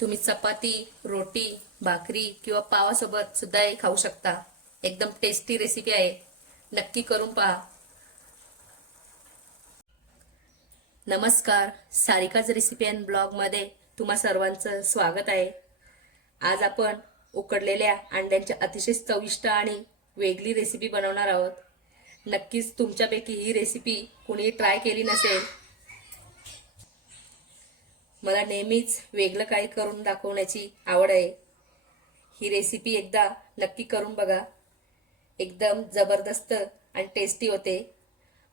तुम्ही चपाती, रोटी, भाकरी किंवा पावासोबत सुद्धा हे खाऊ शकता. एकदम टेस्टी रेसिपी आहे. नक्की करून पहा. नमस्कार, सारिकाज रेसिपी अँड ब्लॉग मध्ये तुम्हा सर्वांचं स्वागत आहे. आज आपण उकडलेल्या अंड्यांच्या अतिशय चविष्ट आणि वेगळी रेसिपी बनवणार आहोत. नक्कीच तुमच्यापैकी ही रेसिपी कुणी ट्राय केली नसेल. मला नेहमीच वेगळं काही करून दाखवण्याची आवड आहे. ही रेसिपी एकदा नक्की करून बघा. एकदम जबरदस्त आणि टेस्टी होते.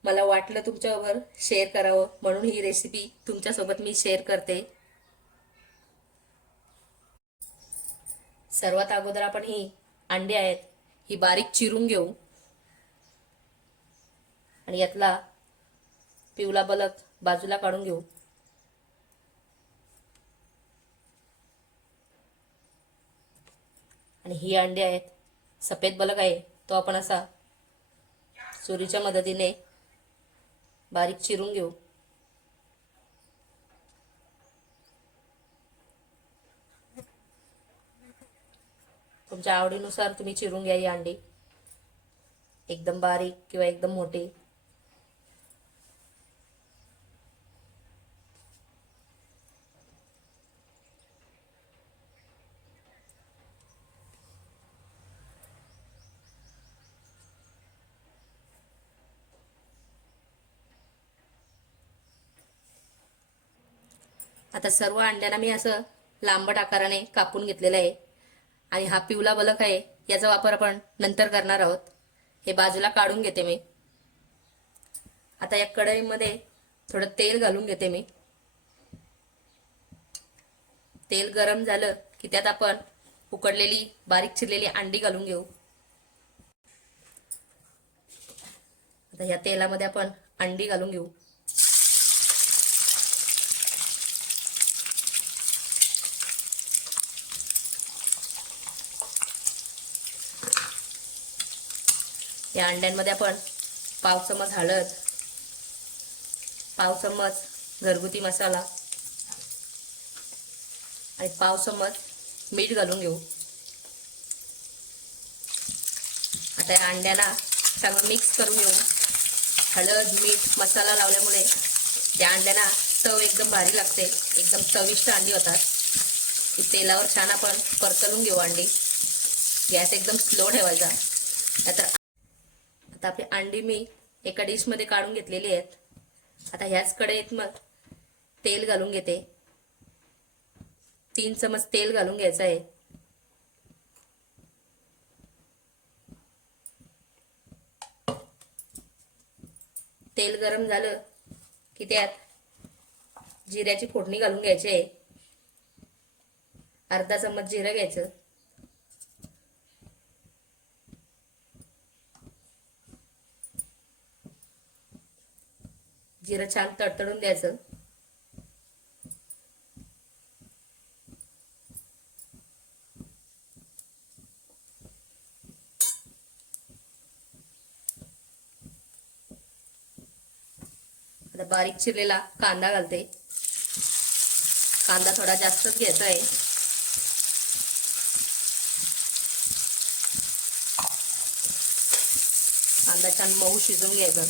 मला वाटलं तुमच्याबरोबर शेअर करावं म्हणून ही रेसिपी तुमच्यासोबत मी शेअर करते. सर्वात अगोदर आपण ही अंडे आहेत ही बारीक चिरून घेऊ आणि यातला पिवळा बलक बाजूला काढून घेऊ. आणि ही अंडे आहेत, सफेद बलक आहे तो आपण असा सुरीच्या मदतीने बारीक चिरून घेऊ. तुमच्या आवडीनुसार तुम्ही चिरून घ्या ही अंडी, एकदम बारीक किंवा एकदम मोठी. आता सर्व अंड्यांना मी असं लांबट आकाराने कापून घेतलेलं आहे. आणि हा पिवळा बलक आहे याचा वापर आपण नंतर करणार आहोत. हे बाजूला काढून घेते मी. आता या कढईमध्ये थोडं तेल घालून घेते मी. तेल गरम झालं की त्यात आपण उकडलेली बारीक चिरलेली अंडी घालून घेऊ. आता या तेलामध्ये आपण अंडी घालून घेऊ. या अंड्यांमध्ये आपण पाव चमच हळद, पाव चमच घरगुती मसाला आणि पाव चमच मीठ घालून घेऊ. आता या अंड्यांना चांगलं मिक्स करून घेऊ. हळद, मीठ, मसाला लावल्यामुळे या अंड्यांना चव एकदम भारी लागते. एकदम चविष्ट अंडी होतात. तेलावर छान आपण परतवून घेऊ अंडी. गॅस एकदम स्लो ठेवायचा. आता आपली अंडी मी एका डिश मध्ये काढून घेतलेली आहेत. आता ह्याच कढईत मग तेल घालून घेते. 3 चमच तेल घालून घ्यायचं आहे. तेल गरम झालं की त्यात जिऱ्याची फोडणी घालून घ्यायची आहे. अर्धा चमच जिरं घ्यायचं. जिरं छान तडतडून द्यायचं. आता बारीक चिरलेला कांदा घालते. कांदा थोडा जास्तच घ्यायचा आहे. कांदा छान मऊ शिजवून घ्यायचा.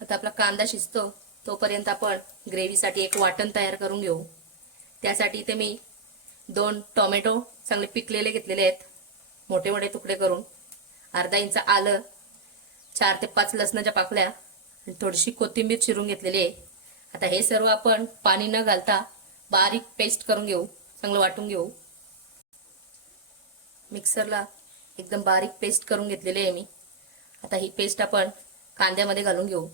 आता आपला कांदा शिजतो तोपर्यंत आपण ग्रेव्हीसाठी एक वाटण तयार करून घेऊ. त्यासाठी इथे मी 2 टोमॅटो चांगले पिकलेले घेतलेले आहेत, मोठे मोठे तुकडे करून. अर्धा इंच आलं, 4 ते 5 लसणाच्या पाकळ्या आणि थोडीशी कोथिंबीर चिरून घेतलेली आहे. आता हे सर्व आपण पाणी न घालता बारीक पेस्ट करून घेऊ. चांगलं वाटून घेऊ. मिक्सरला एकदम बारीक पेस्ट करून घेतलेली आहे मी. आता ही पेस्ट आपण कांद्यामध्ये घालून घेऊ.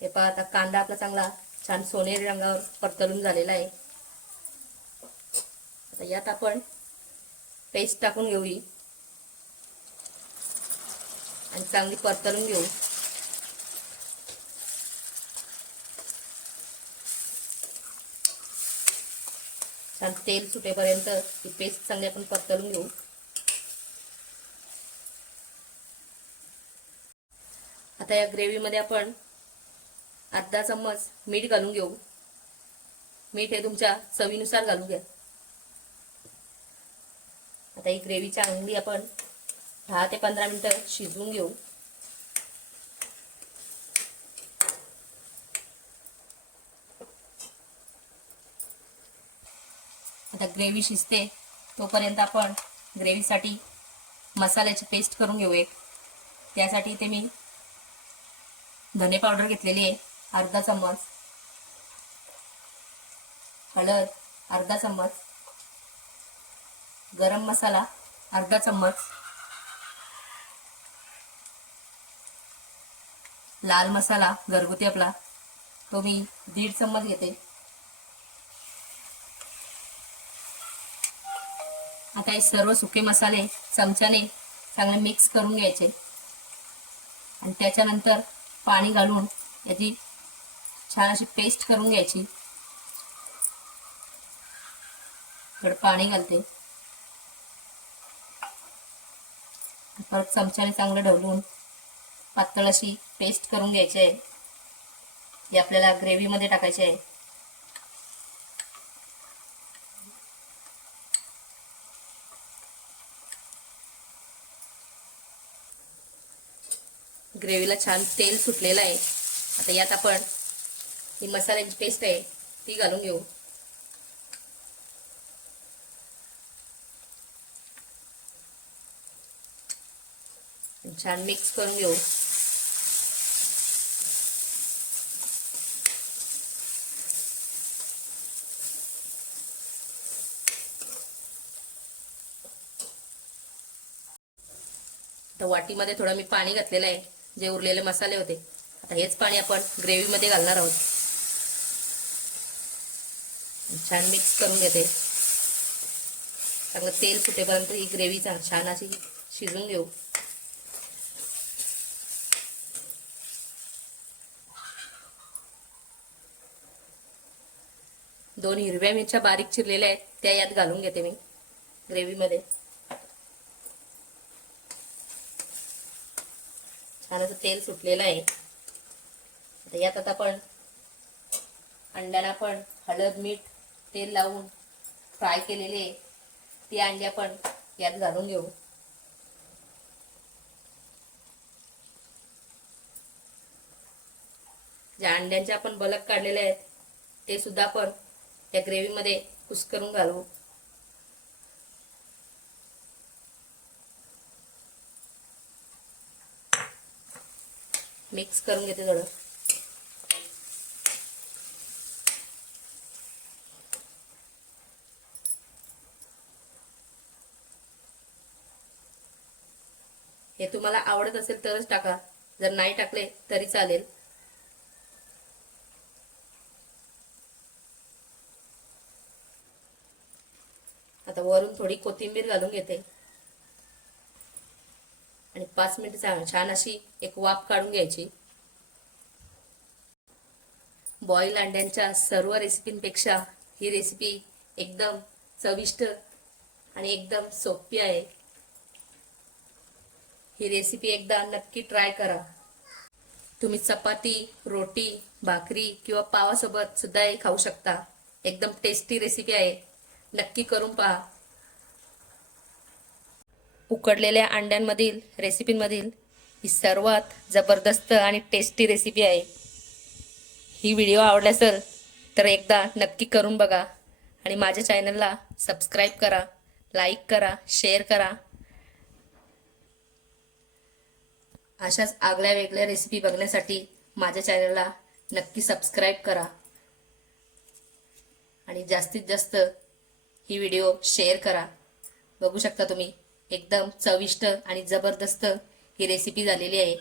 हे पहा, आता कांदा आपला चांगला छान सोनेरी रंगावर परतवून झालेला आहे. आता यात आपण पेस्ट टाकून घेऊ ही आणि चांगली परतवून घेऊ. छान तेल सुटेपर्यंत ही पेस्ट चांगली आपण परतवून घेऊ. आता या ग्रेव्हीमध्ये आपण अर्धा चम्मच मीठ घालून घेऊ. मीठ हे तुमच्या चवीनुसार घालून घ्या. आता ही ग्रेव्ही चांगली आपण 10 ते 15 मिनिटं शिजवून घेऊ. आता ग्रेव्ही शिजते तोपर्यंत आपण ग्रेव्हीसाठी मसाल्याची पेस्ट करून घेऊ एक. त्यासाठी इथे मी धने पावडर घेतलेली आहे अर्धा चम्मच, हळद अर्धा चम्मच, गरम मसाला अर्धा चम्मच, लाल मसाला घरगुती आपला तो मी 1.5 चम्मच घेते. आता हे सर्व सुके मसाले चमच्याने चांगले मिक्स करून घ्यायचे आणि त्याच्यानंतर पाणी घालून याची छान अशी पेस्ट करून घ्यायची. थोडं पाणी घालते, परत चमच्याने चांगलं ढवळून पातळ अशी पेस्ट करून घ्यायची आहे. ही आपल्याला ग्रेव्हीमध्ये टाकायची आहे. ग्रेव्हीला छान तेल सुटलेलं आहे. आता यात आपण ही मसाल्याची पेस्ट आहे ती घालून घेऊ. छान मिक्स करून घेऊ. तर वाटीमध्ये थोडं मी पाणी घातलेलं आहे, जे उरलेले मसाले होते. आता हेच पाणी आपण ग्रेव्हीमध्ये घालणार आहोत. छान मिक्स करून घेते. चांगलं तेल सुटेपर्यंत ही ग्रेव्ही छान अशी शिजून घेऊ. दोन हिरव्या मिरच्या बारीक चिरलेल्या आहेत त्या यात घालून घेते मी ग्रेव्हीमध्ये. छान असं तेल सुटलेलं आहे. आता यात आता आपण अंड्यांना आपण हळद मीठ तेल लावून फ्राय केलेले ती अंडी आपण यात घालून घेऊ. ज्या अंड्यांचे आपण बलक काढलेले आहेत ते सुद्धा आपण त्या ग्रेव्हीमध्ये कुस्करून घालू. मिक्स करून घेते थोडं. हे तुम्हाला आवडत असेल तरच टाका, जर नाही टाकले तरी चालेल. आता वरून थोडी कोथिंबीर घालून घेते आणि 5 मिनिट छान अशी एक वाफ काढून घ्यायची. बॉईल अंड्यांच्या सर्व रेसिपींपेक्षा ही रेसिपी एकदम चविष्ट आणि एकदम सोपी आहे. ही रेसिपी एकदा नक्की ट्राय करा. तुम्ही चपाती, रोटी, भाकरी किंवा पावासोबत सुद्धा हे खाऊ शकता. एकदम टेस्टी रेसिपी आहे, नक्की करून पहा. उकडलेल्या अंड्यांमधील रेसिपींमधील ही सर्वात जबरदस्त आणि टेस्टी रेसिपी आहे. ही व्हिडिओ आवडला असेल तर एकदा नक्की करून बघा आणि माझ्या चॅनलला सबस्क्राईब करा, लाईक करा, शेअर करा. अशाच आगळ्या वेगळ्या रेसिपी बघण्यासाठी माझ्या चॅनलला नक्की सबस्क्राईब करा आणि जास्तीत जास्त ही व्हिडिओ शेअर करा. बघू शकता तुम्ही एकदम चविष्ट आणि जबरदस्त ही रेसिपी झालेली आहे.